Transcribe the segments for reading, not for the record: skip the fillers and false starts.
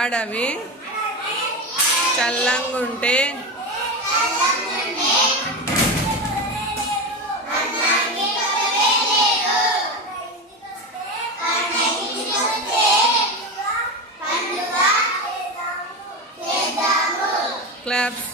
అడవి చల్లంగుంటే క్లాప్స్.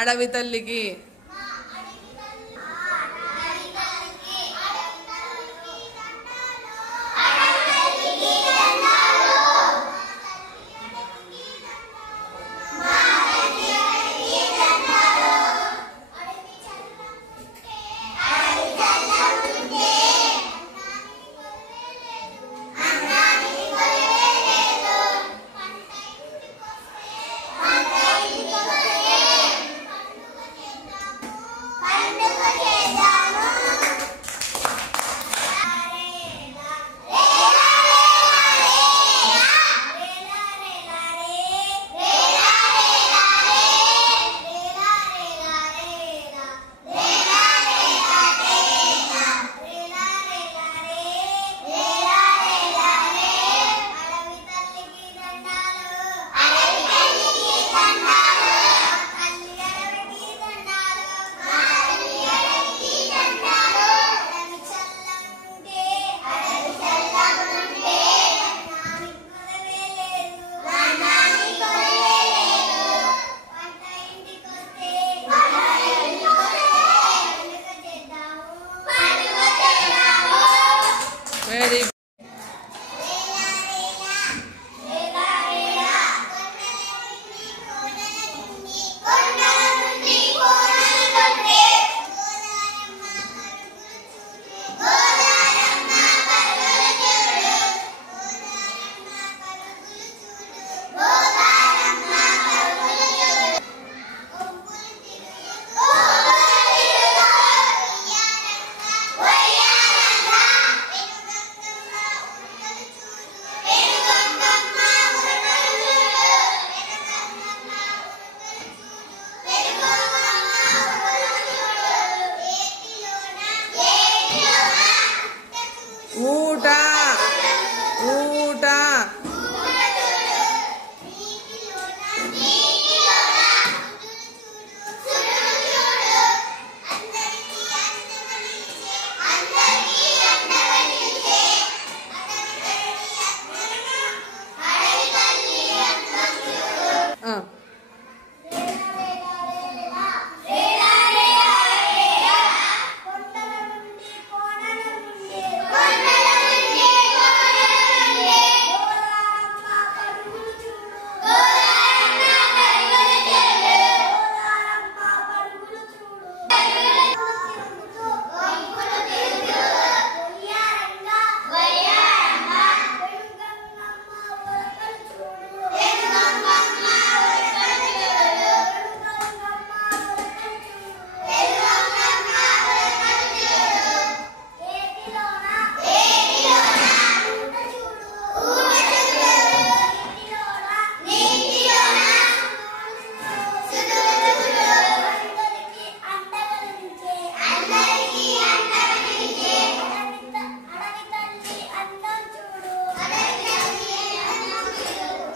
అడవి తల్లికి వెరీ ఊట ఊట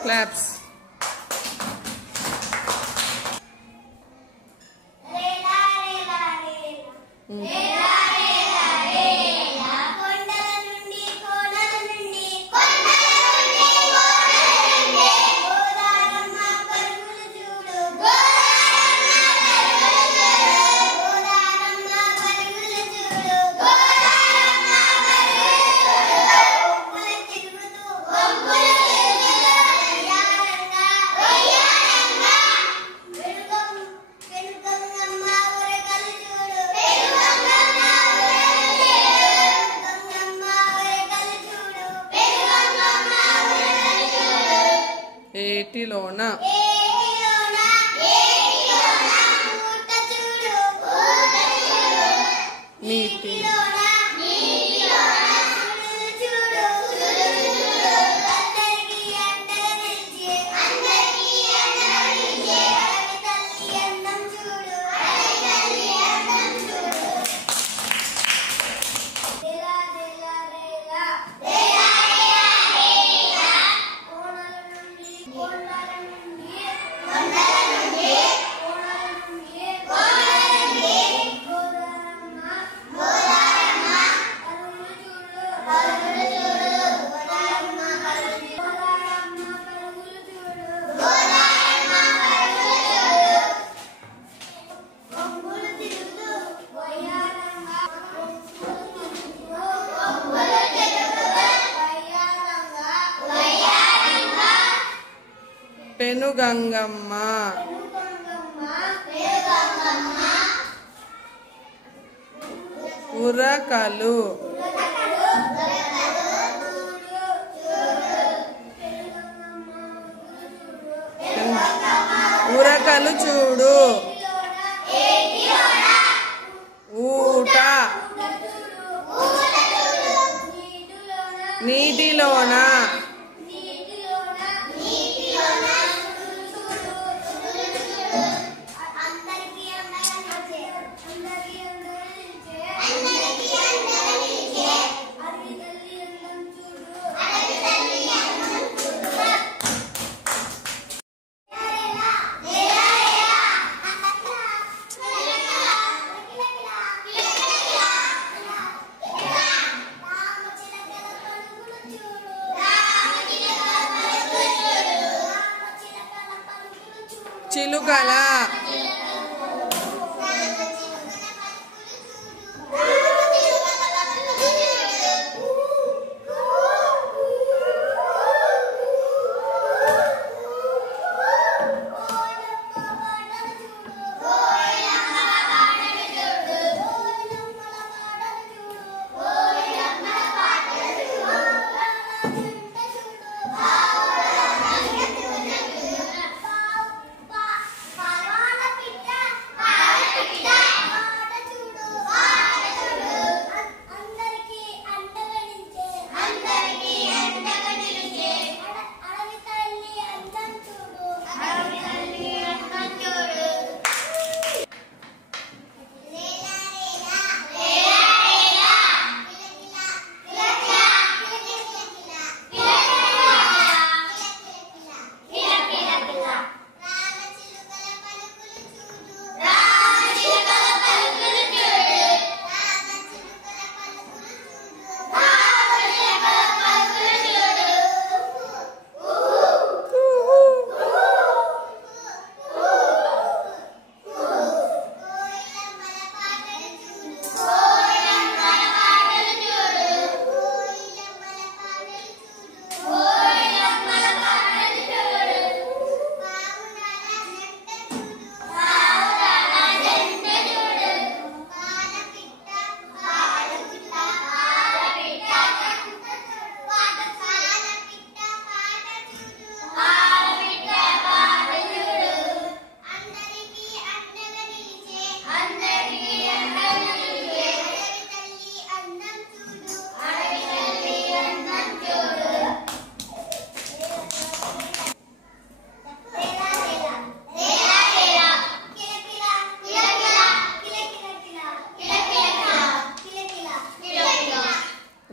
క్లాప్స్. ఏటిలోన నీటి పెనుగంగమ్మ ఉరకలు ఉరకలు చూడు ఊట నీటిలోన చిలుకల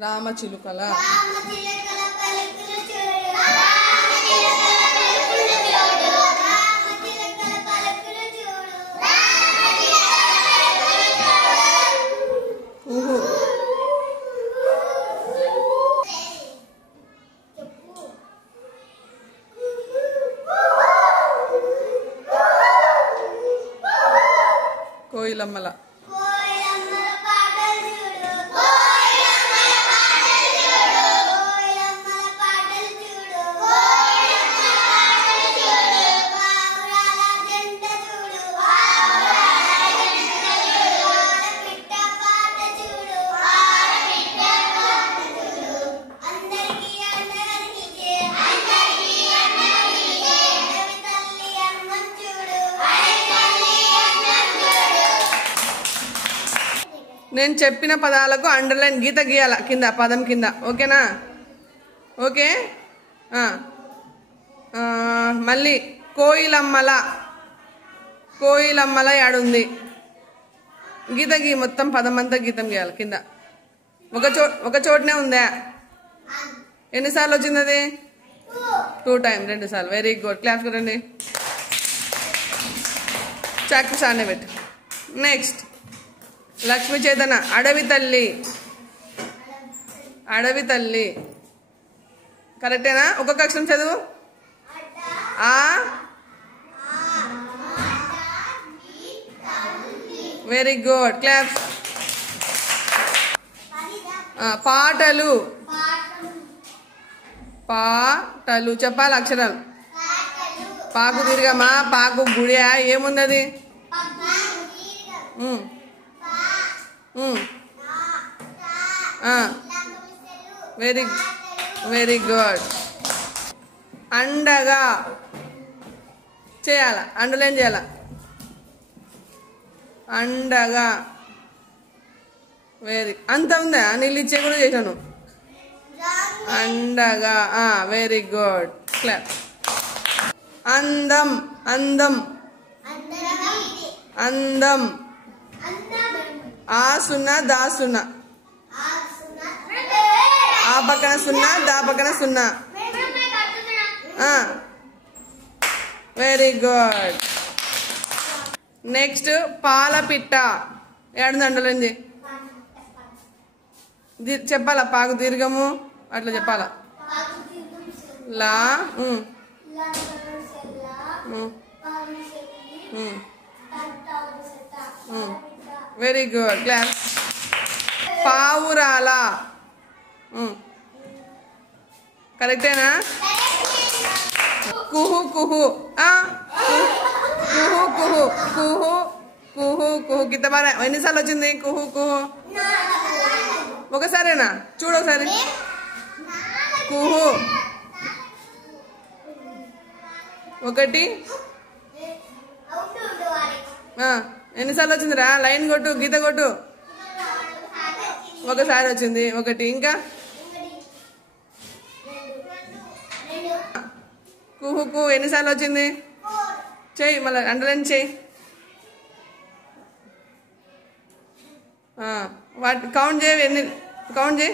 రామచిలుకల కోయిలమ్మల నేను చెప్పిన పదాలకు అండర్లైన్ గీత గీయాల కింద పదం కింద. ఓకేనా? ఓకే. మళ్ళీ కోయిలమ్మల. కోయిలమ్మల యాడుంది? గీత గీ, మొత్తం పదం అంతా గీతం గీయాలి కింద. ఒక చోటనే ఉందా? ఎన్నిసార్లు వచ్చింది అది? 2 times, 2 సార్లు. Very good. క్లాస్ కొట్టండి. చాకు సానే పెట్టు. నెక్స్ట్ లక్ష్మీ చైతన్య. అడవి తల్లి. అడవి తల్లి కరెక్టేనా? ఒక్కొక్క అక్షరం చదువు. ఆ. Very good. క్లాప్స్. పాటలు. పాటలు చెప్పాలి అక్షరాలు. పాకు తిరగమా, పాకు గుడియా, ఏముంది అది? Very good. అండగా చేయాల, అండర్లైన్ చేయాల. అండగా. అంత ఉందా? నీళ్ళు ఇచ్చే కూడా చేశాను. అండగా. Very good. క్లాప్. అందం. అందం. అందం. ఆ సున్నా దా సున్నా. ఆ పక్కన సున్నా, దా పక్కన సున్నా. Very good. నెక్స్ట్ పాలపిట్ట. ఏడుంది? అండర్లైన్ చేయి. చెప్పాలా? పాకు దీర్ఘము అట్లా చెప్పాలా? లా. Very good. క్లాస్. పావురాల. కరెక్టేనా? కుహు కుహు. కుహు కుహు. కుహు కుహు కుహు. కింద బాగా ఎన్నిసార్లు వచ్చింది కుహు కుహు? ఒకసారేనా? చూడు ఒకసారి. కుహు. 1. ఎన్నిసార్లు వచ్చిందిరా? లైన్ కొట్టు, గీత కొట్టు. ఒకసారి వచ్చింది. 1. ఇంకా కుహు కుహు ఎన్నిసార్లు వచ్చింది? చెయ్యి, మళ్ళీ అండర్లైన్ చెయ్యి. వాటి కౌంట్ చేయి. ఎన్ని కౌంట్ చేయి.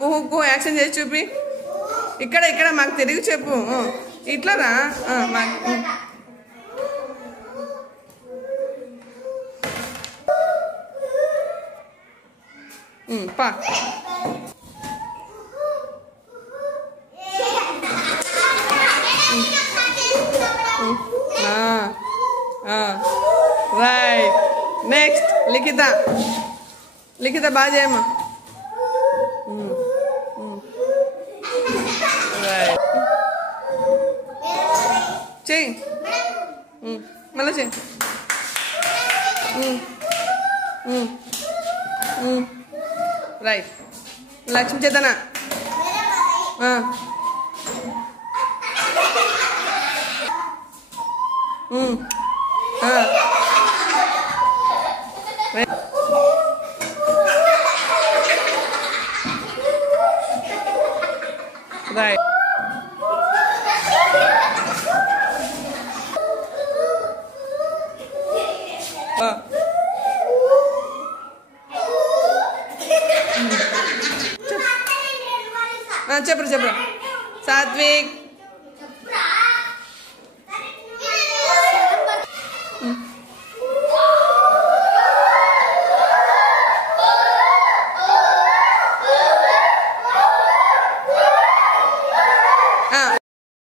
కుహు కుహు యాక్షన్ చేసి చూపి. ఇక్కడ మాకు తిరిగి చెప్పు. ఇట్లారా? పా. రైట్. నెక్స్ట్ లిఖిత. లిఖిత బాగా చేయమ్మా. రైట్. చెయ్యి, మళ్ళీ చెయ్యి. రైట్. లక్ష్మీ చైతన్య. రైట్. చెప్పరు. సాత్విక్.